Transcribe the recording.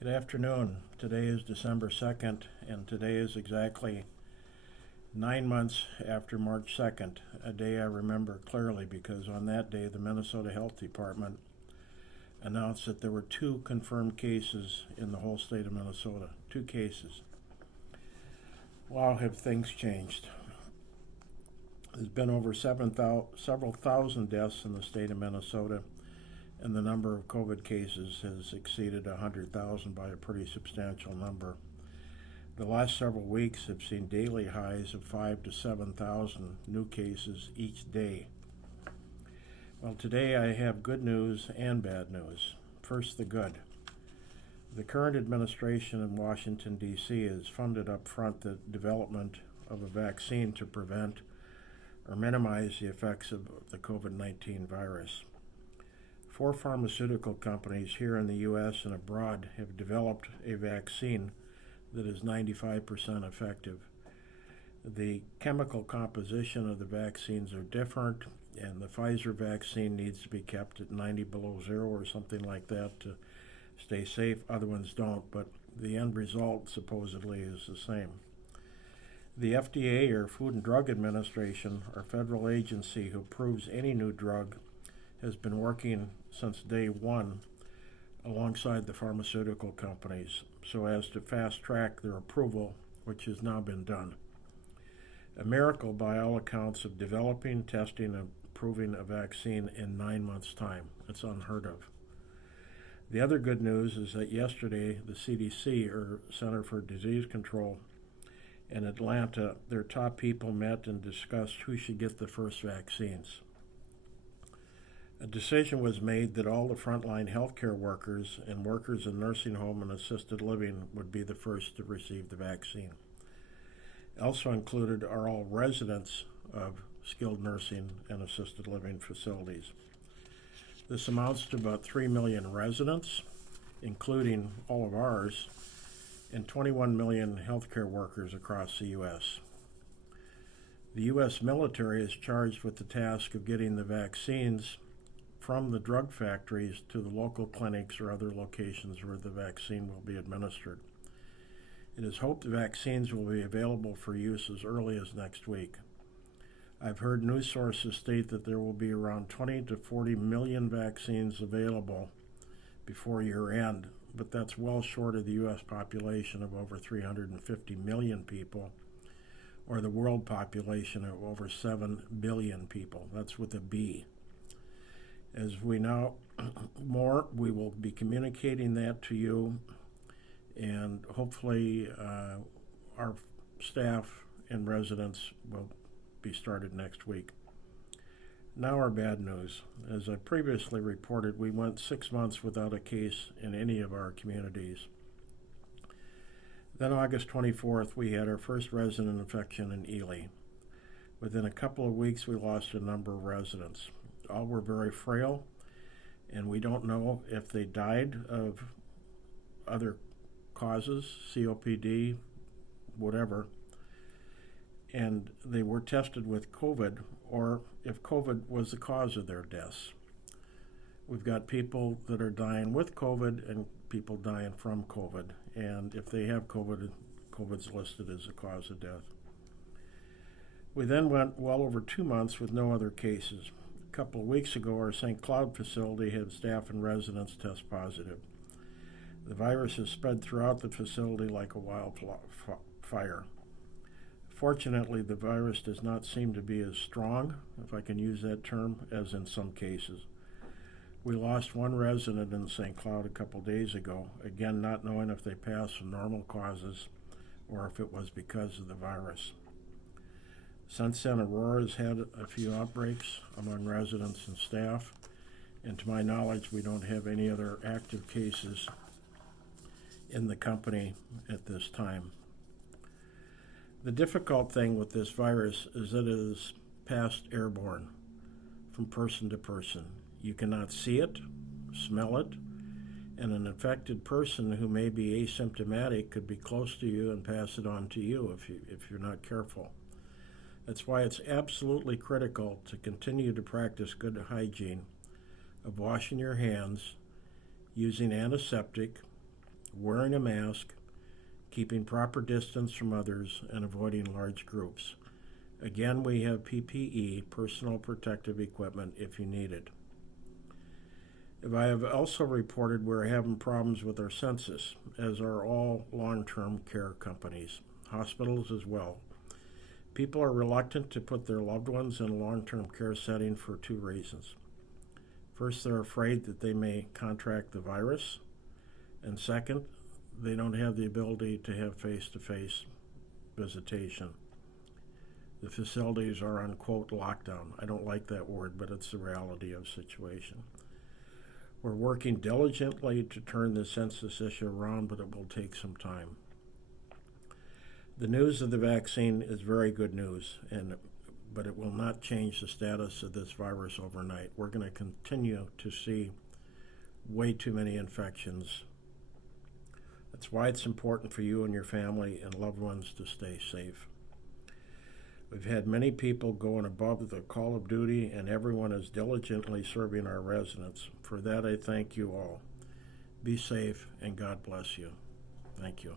Good afternoon. Today is December 2nd, and today is exactly 9 months after March 2nd, a day I remember clearly because on that day the Minnesota Health Department announced that there were two confirmed cases in the whole state of Minnesota. Two cases. Wow, have things changed. There's been over several thousand deaths in the state of Minnesota, and the number of COVID cases has exceeded 100,000 by a pretty substantial number. The last several weeks have seen daily highs of 5 to 7,000 new cases each day. Well, today I have good news and bad news. First, the good. The current administration in Washington, D.C. has funded up front the development of a vaccine to prevent or minimize the effects of the COVID-19 virus. 4 pharmaceutical companies here in the U.S. and abroad have developed a vaccine that is 95% effective. The chemical composition of the vaccines are different, and the Pfizer vaccine needs to be kept at 90 below zero or something like that to stay safe. Other ones don't, but the end result supposedly is the same. The FDA, or Food and Drug Administration, our federal agency who approves any new drug, has been working since day one alongside the pharmaceutical companies so as to fast track their approval, which has now been done. A miracle by all accounts of developing, testing, and approving a vaccine in 9 months' time. It's unheard of. The other good news is that yesterday the CDC, or Center for Disease Control, in Atlanta, their top people met and discussed who should get the first vaccines. A decision was made that all the frontline healthcare workers and workers in nursing home and assisted living would be the first to receive the vaccine. Also included are all residents of skilled nursing and assisted living facilities. This amounts to about 3 million residents, including all of ours, and 21 million healthcare workers across the U.S. The U.S. military is charged with the task of getting the vaccines from the drug factories to the local clinics or other locations where the vaccine will be administered. It is hoped the vaccines will be available for use as early as next week. I've heard news sources state that there will be around 20 to 40 million vaccines available before year end, but that's well short of the U.S. population of over 350 million people, or the world population of over 7 billion people. That's with a B. As we know more, we will be communicating that to you, and hopefully our staff and residents will be started next week. Now our bad news. As I previously reported, we went 6 months without a case in any of our communities. Then August 24th, we had our first resident infection in Ely. Within a couple of weeks, we lost a number of residents. All were very frail, and we don't know if they died of other causes, COPD, whatever, and they were tested with COVID, or if COVID was the cause of their deaths. We've got people that are dying with COVID and people dying from COVID, and if they have COVID, COVID's listed as a cause of death. We then went well over 2 months with no other cases. A couple of weeks ago, our St. Cloud facility had staff and residents test positive. The virus has spread throughout the facility like a wildfire. Fortunately, the virus does not seem to be as strong, if I can use that term, as in some cases. We lost one resident in St. Cloud a couple days ago, again not knowing if they passed from normal causes or if it was because of the virus. Since then, Aurora has had a few outbreaks among residents and staff, and to my knowledge, we don't have any other active cases in the company at this time. The difficult thing with this virus is that it is passed airborne from person to person. You cannot see it, smell it, and an infected person who may be asymptomatic could be close to you and pass it on to you if you're not careful. That's why it's absolutely critical to continue to practice good hygiene of washing your hands, using antiseptic, wearing a mask, keeping proper distance from others, and avoiding large groups. Again, we have PPE, personal protective equipment, if you need it. If I have also reported we're having problems with our census, as are all long-term care companies, hospitals as well. People are reluctant to put their loved ones in a long-term care setting for two reasons. First, they're afraid that they may contract the virus, and second, they don't have the ability to have face-to-face visitation. The facilities are on, quote, lockdown. I don't like that word, but it's the reality of the situation. We're working diligently to turn the census issue around, but it will take some time. The news of the vaccine is very good news, but it will not change the status of this virus overnight. We're going to continue to see way too many infections. That's why it's important for you and your family and loved ones to stay safe. We've had many people going above the call of duty, and everyone is diligently serving our residents. For that, I thank you all. Be safe, and God bless you. Thank you.